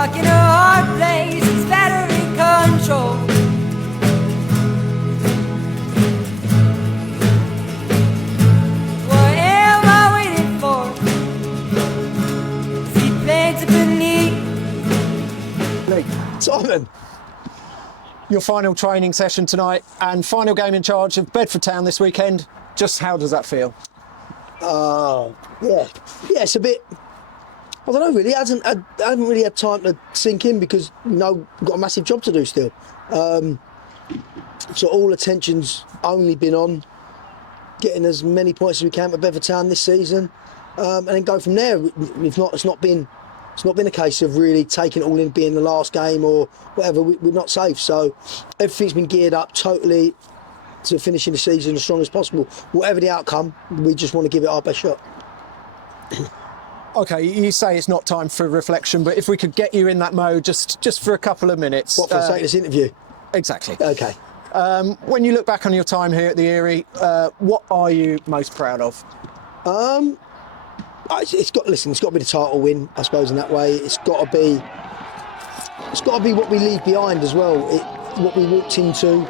stuck in a hard place, he's better in control. What am I waiting for? Is he planted beneath? Simon, your final training session tonight and final game in charge of Bedford Town this weekend. Just how does that feel? Yeah, it's a bit, I don't know really, I haven't really had time to sink in because, you know, we've got a massive job to do still. So all attention's only been on getting as many points as we can at Bedford Town this season, and then go from there. It's not been a case of really taking it all in, being the last game or whatever. We're not safe, so everything's been geared up totally to finishing the season as strong as possible. Whatever the outcome, we just want to give it our best shot. Okay, you say it's not time for reflection, but if we could get you in that mode just for a couple of minutes. What, for the sake of this interview? Exactly. Okay. When you look back on your time here at the Erie, what are you most proud of? It's got to be the title win, I suppose, in that way. It's got to be what we leave behind as well. What we walked into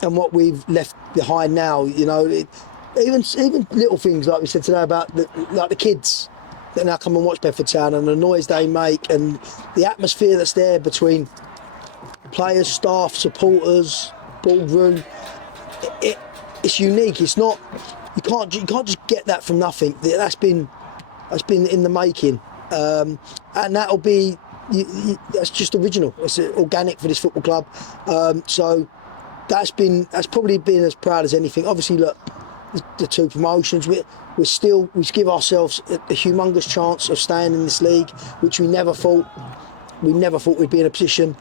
and what we've left behind now. You know, even little things like we said today about the kids that now come and watch Bedford Town and the noise they make and the atmosphere that's there between players, staff, supporters, boardroom. It's unique. It's not. You can't just get that from nothing. That's been in the making, and that'll be. That's just original. It's organic for this football club. So that's probably been as proud as anything. Obviously, look, the two promotions. We give ourselves a humongous chance of staying in this league, which we never thought. We never thought we'd be in a position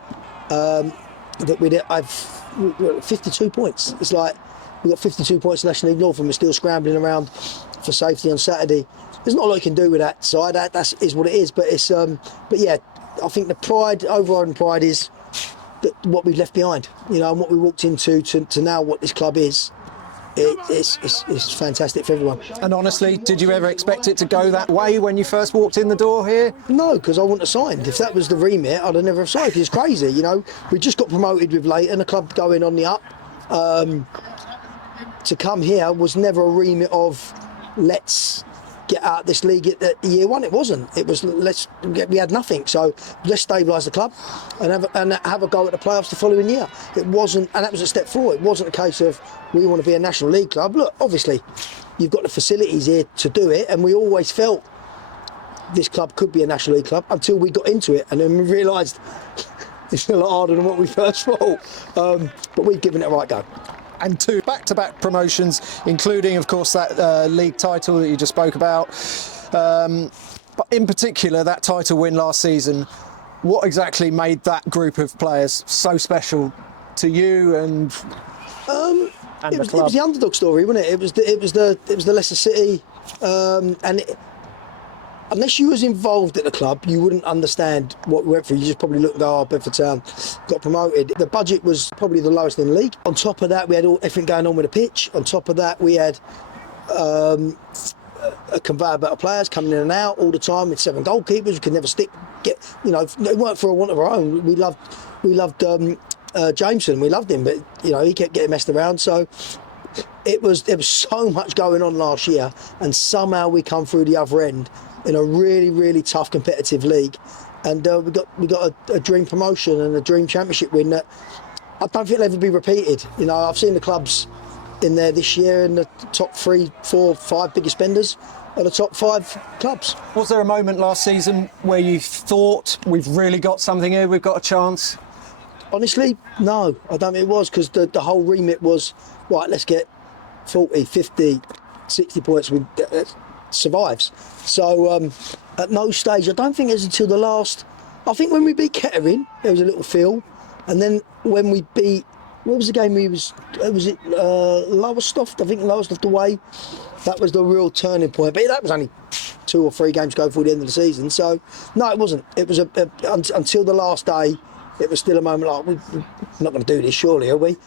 that we'd have 52 points. It's like we've got 52 points in National League North and we're still scrambling around for safety on Saturday. There's not a lot you can do with that side. That is what it is. But it's but yeah, I think the pride, overriding pride, is that what we've left behind. You know, and what we walked into to now what this club is. It's fantastic for everyone. And honestly, did you ever expect it to go that way when you first walked in the door here? No, because I wouldn't have signed. If that was the remit, I'd have never have signed. It's crazy, you know. We just got promoted with Leighton, a club going on the up. To come here was never a remit of let's get out of this league at year one. It wasn't. It was we had nothing. So let's stabilise the club and have a go at the playoffs the following year. It wasn't, and that was a step forward. It wasn't a case of we want to be a National League club. Look, obviously, you've got the facilities here to do it, and we always felt this club could be a National League club until we got into it, and then we realised it's a lot harder than what we first thought. But we've given it a right go. And two back-to-back promotions, including, of course, that league title that you just spoke about. But in particular, that title win last season, what exactly made that group of players so special to you and the club? It was the underdog story, wasn't it? It was the Leicester City, unless you was involved at the club, you wouldn't understand what we went through. You just probably looked at Bedford Town got promoted. The budget was probably the lowest in the league. On top of that, we had everything going on with the pitch. On top of that, we had a conveyor belt of players coming in and out all the time with 7 goalkeepers. We could never it weren't for a want of our own. We loved Jameson. We loved him, but you know he kept getting messed around. So there was so much going on last year, and somehow we come through the other end in a really, really tough competitive league, and we got a dream promotion and a dream championship win that I don't think will ever be repeated. You know, I've seen the clubs in there this year in the top 3, 4, 5 biggest spenders are the top 5 clubs. Was there a moment last season where you thought we've really got something here, we've got a chance? Honestly, no, I don't think it was, because the whole remit was, right, let's get 40, 50, 60 points with survives. So at no stage, I don't think it was until the last, I think when we beat Kettering, there was a little feel, and then when we beat, what was the game Lowestoft, I think Lowestoft away, that was the real turning point, but that was only 2 or 3 games to go before the end of the season. So no, it wasn't. It was until the last day, it was still a moment like, we're not going to do this surely, are we?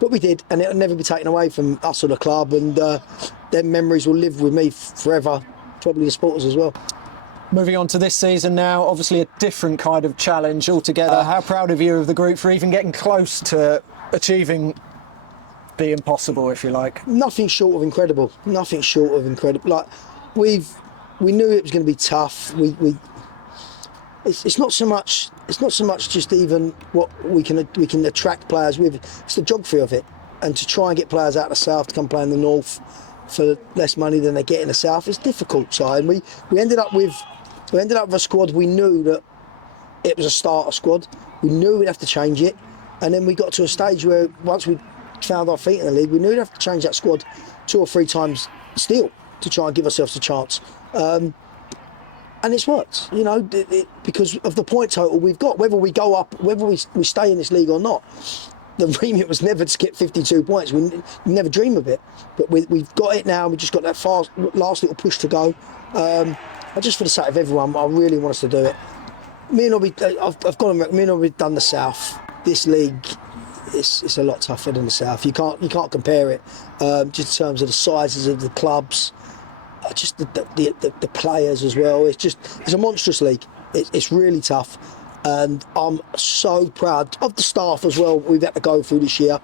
But we did, and it'll never be taken away from us or the club, and their memories will live with me forever, probably the supporters as well. Moving on to this season now, obviously a different kind of challenge altogether. How proud of you of the group for even getting close to achieving the impossible, if you like? Nothing short of incredible. Nothing short of incredible. Like we knew it was going to be tough. It's not so much just even what we can attract players with. It's the geography of it, and to try and get players out of the south to come play in the north for less money than they get in the south, it's difficult. So, and we ended up with a squad. We knew that it was a starter squad. We knew we'd have to change it, and then we got to a stage where once we found our feet in the league, we knew we'd have to change that squad 2 or 3 times still to try and give ourselves a chance. And it's worked, you know, because of the point total we've got. Whether we go up, whether we stay in this league or not, the remit was never to get 52 points. We never dream of it, but we've got it now. We just got that last little push to go. Just for the sake of everyone, I really want us to do it. Me and Obi done the South. This league, it's a lot tougher than the South. You can't compare it, just in terms of the sizes of the clubs, just the players as well. It's a monstrous league. It's really tough, and I'm so proud of the staff as well. We've had to go through this year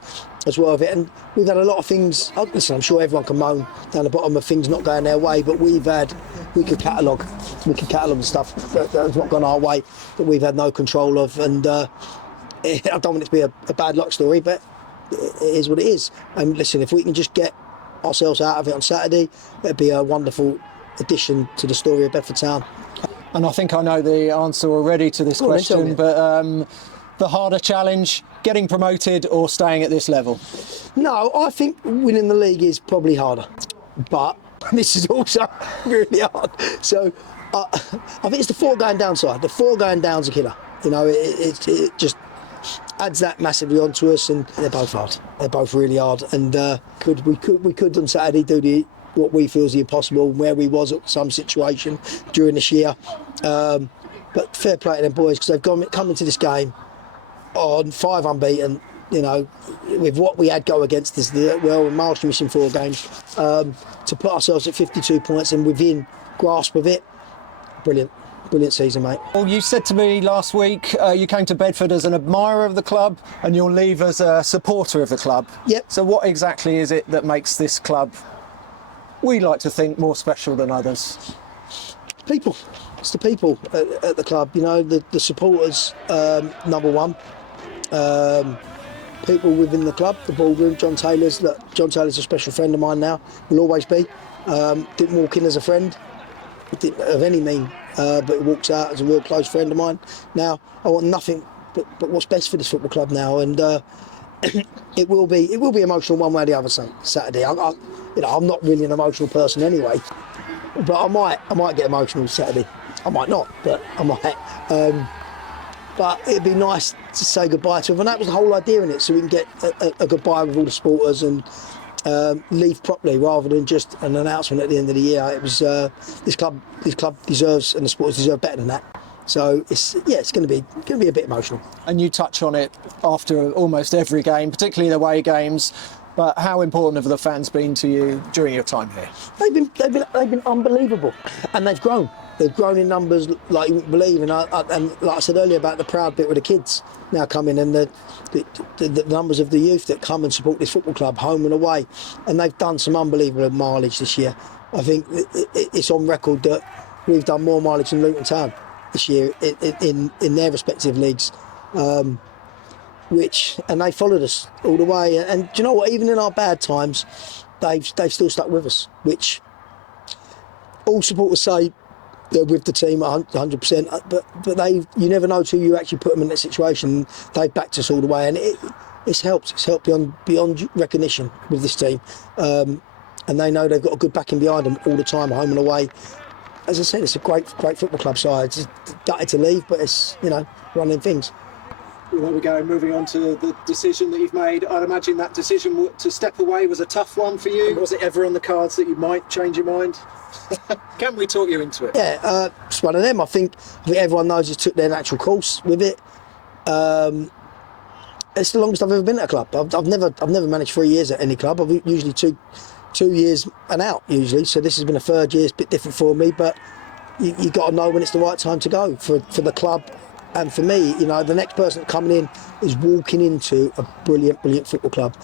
as well of it, and we've had a lot of things. Listen, I'm sure everyone can moan down the bottom of things not going their way, but we could catalogue the stuff that's not gone our way, that we've had no control of, and I don't want it to be a bad luck story, but it is what it is. And listen, if we can just get ourselves out of it on Saturday, it'd be a wonderful addition to the story of Bedford Town. And I think I know the answer already to this question, but the harder challenge, getting promoted or staying at this level? No, I think winning the league is probably harder, but this is also really hard. So I think it's the 4 going down side. The 4 going down's a killer. You know, it just adds that massively onto us, and they're both hard. They're both really hard, and we could on Saturday do what we feel is the impossible, where we was at some situation during this year. But fair play to them boys, because they've come into this game on 5 unbeaten. You know, with what we had go against us, Marshall missing 4 games, to put ourselves at 52 points and within grasp of it, brilliant season, mate. Well, you said to me last week you came to Bedford as an admirer of the club and you'll leave as a supporter of the club. Yep. So what exactly is it that makes this club, we like to think, more special than others? People. It's the people at the club, you know, the supporters, number one. People within the club, the boardroom. John Taylor's a special friend of mine now, will always be. Didn't walk in as a friend of any mean, but he walks out as a real close friend of mine. Now I want nothing but what's best for this football club now, and it will be emotional one way or the other. Saturday, I'm not really an emotional person anyway, but I might get emotional Saturday. I might not, but I might. But it'd be nice to say goodbye to them, and that was the whole idea in it, so we can get a goodbye with all the supporters and leave properly, rather than just an announcement at the end of the year. It was this club deserves, and the supporters deserve better than that. So it's going to be a bit emotional. And you touch on it after almost every game, particularly the away games. But how important have the fans been to you during your time here? They've been unbelievable, and they've grown. They've grown in numbers like you wouldn't believe, and like I said earlier about the proud bit with the kids now coming, and the numbers of the youth that come and support this football club home and away, and they've done some unbelievable mileage this year. I think it's on record that we've done more mileage than Luton Town this year in their respective leagues, and they followed us all the way. And do you know what? Even in our bad times, they've still stuck with us, which all supporters say. They're with the team 100%, but you never know till you actually put them in that situation. They've backed us all the way, and it's helped. It's helped beyond recognition with this team, and they know they've got a good backing behind them all the time, home and away. As I said, it's a great football club side. It's gutted to leave, but it's one of them things. Well, there we go. Moving on to the decision that you've made. I'd imagine that decision to step away was a tough one for you. Was it ever on the cards that you might change your mind? Can we talk you into it? Yeah, it's one of them. I think everyone knows it took their natural course with it. It's the longest I've ever been at a club. I've never managed 3 years at any club. I've usually two years and out usually. So this has been a 3rd year. It's a bit different for me, but you got to know when it's the right time to go for the club. And for me, you know, the next person coming in is walking into a brilliant football club.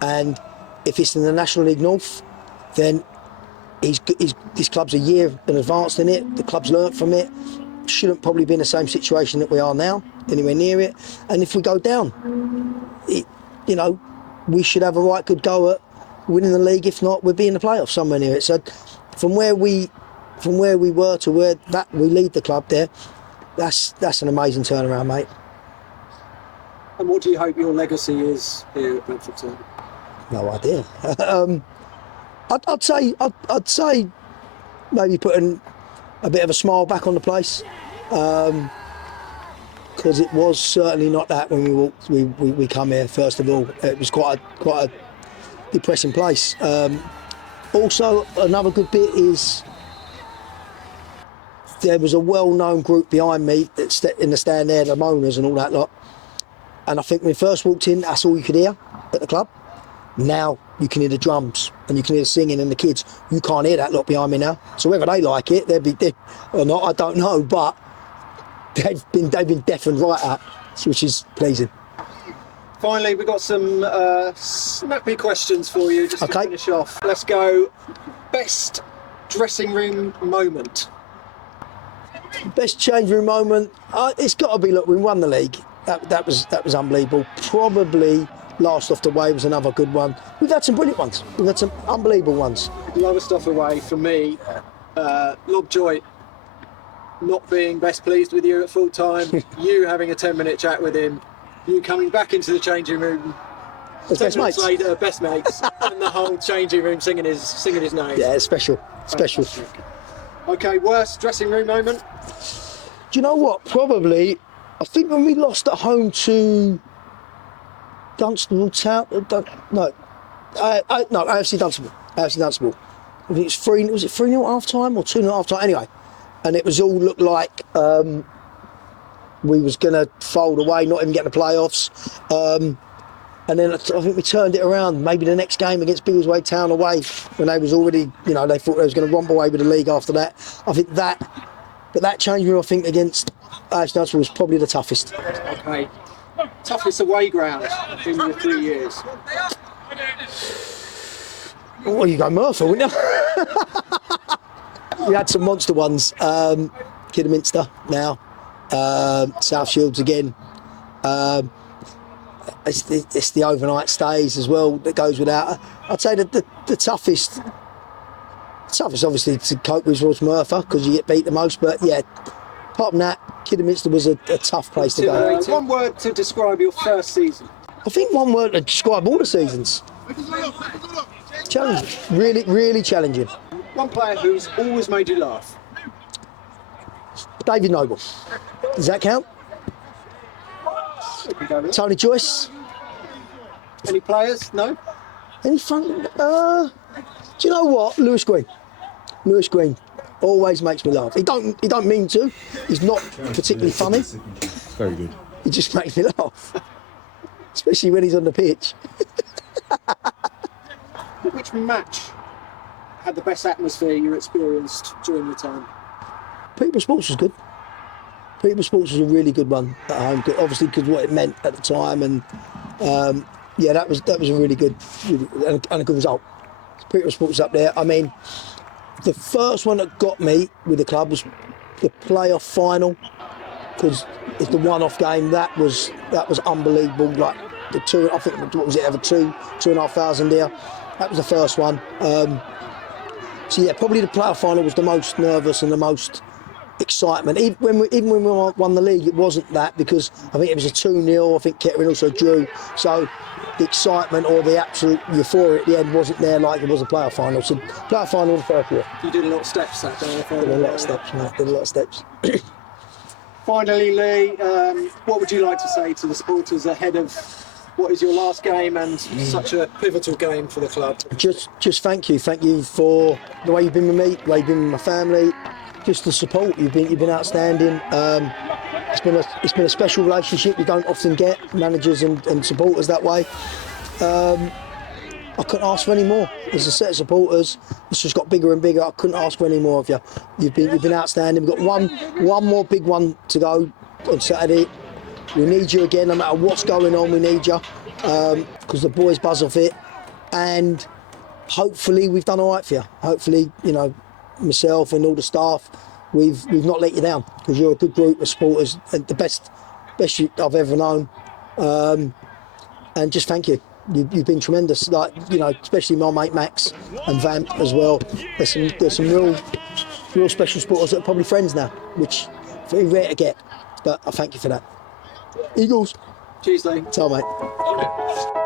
And if it's in the National League North, then this club's a year in advance in it. The club's learnt from it. Shouldn't probably be in the same situation that we are now, anywhere near it. And if we go down, you know, we should have a right good go at winning the league. If not, we'll be in the playoffs somewhere near it. So from where we were to where that we lead the club there, that's an amazing turnaround, mate. And what do you hope your legacy is here at Bedford Town? No idea. I'd say maybe putting a bit of a smile back on the place, because it was certainly not that when we come here. First of all, it was quite a depressing place. Also, another good bit is there was a well-known group behind me that's in the stand there, the moaners and all that lot. And I think when we first walked in, that's all you could hear at the club. Now you can hear the drums and you can hear the singing and the kids. You can't hear that lot behind me now. So whether they like it, they'll be or not, I don't know. But they've been deafened right out, which is pleasing. Finally, we've got some snappy questions for you just to finish off. Let's go. Best dressing room moment. Best change room moment. It's got to be. Look, we won the league. That was unbelievable. Probably last off the way was another good one. We've had some brilliant ones. We've had some unbelievable ones. Lowest off the way for me, Lobjoy not being best pleased with you at full time, you having a 10-minute chat with him, you coming back into the changing room, As 10 best minutes mates. later, best mates, and the whole changing room singing his name. Yeah, it's special. Special. Fantastic. Okay, worst dressing room moment? Do you know what? Probably, I think when we lost at home to Dunstable Town. No, AFC Dunstable. AFC Dunstable. I think it's 3. Was it 3-0 at half time or 2-0 at half time? Anyway, and it was all looked like we was going to fold away, not even get the playoffs. And then I think we turned it around. Maybe the next game against Biggleswade Town away, when they was already, you know, they thought they was going to romp away with the league after that. I think that change room, I think, against AFC Dunstable was probably the toughest. Okay. Toughest away ground in the 3 years? Well, you go Murphy, wouldn't you? We had some monster ones. Kidderminster now. South Shields again. It's the overnight stays as well that goes without. I'd say that the toughest obviously to cope with was Murphy, because you get beat the most. But yeah, apart from that, Kidderminster was a tough place to go. One word to describe your first season. I think one word to describe all the seasons. Challenging. Really, really challenging. One player who's always made you laugh. David Noble. Does that count? Tony Joyce. Any players? No? Any fun? Do you know what? Lewis Green. Lewis Green always makes me laugh. He don't mean to. He's not particularly funny. Very good. He just makes me laugh. Especially when he's on the pitch. Which match had the best atmosphere you experienced during your time? Peterborough Sports was good. Peterborough Sports was a really good one at home, obviously because what it meant at the time, and yeah, that was a really good and a good result. Peterborough Sports was up there. I mean, the first one that got me with the club was the playoff final, because it's the one-off game. That was unbelievable. Like the two, I think, what was it, ever 2,500 there. That was the first one. So yeah, probably the playoff final was the most nervous and the most excitement. Even when we won the league, it wasn't that, because I think it was a 2-0. I think Kettering also drew. So the excitement or the absolute euphoria at the end wasn't there like it was a playoff final. So playoff final was the first year. You did a lot of steps that day. Did a lot of steps, mate. Did a lot of steps. Finally, Lee, what would you like to say to the supporters ahead of what is your last game and such a pivotal game for the club? Just thank you for the way you've been with me, the way you've been with my family, just the support. You've been outstanding. It's been a special relationship. You don't often get managers and supporters that way. I couldn't ask for any more. As a set of supporters, it's just got bigger and bigger. I couldn't ask for any more of you. You've been outstanding. We've got one more big one to go on Saturday. We need you again, no matter what's going on. We need you because the boys buzz off it, and hopefully we've done all right for you. Hopefully, you know, myself and all the staff, we've not let you down, because you're a good group of supporters and the best I've ever known. And just thank you. You've been tremendous. Like, you know, especially my mate Max and Vamp as well. There's some real special supporters that are probably friends now, which very rare to get. But I thank you for that. Eagles. Cheers, Lee. Ciao, mate.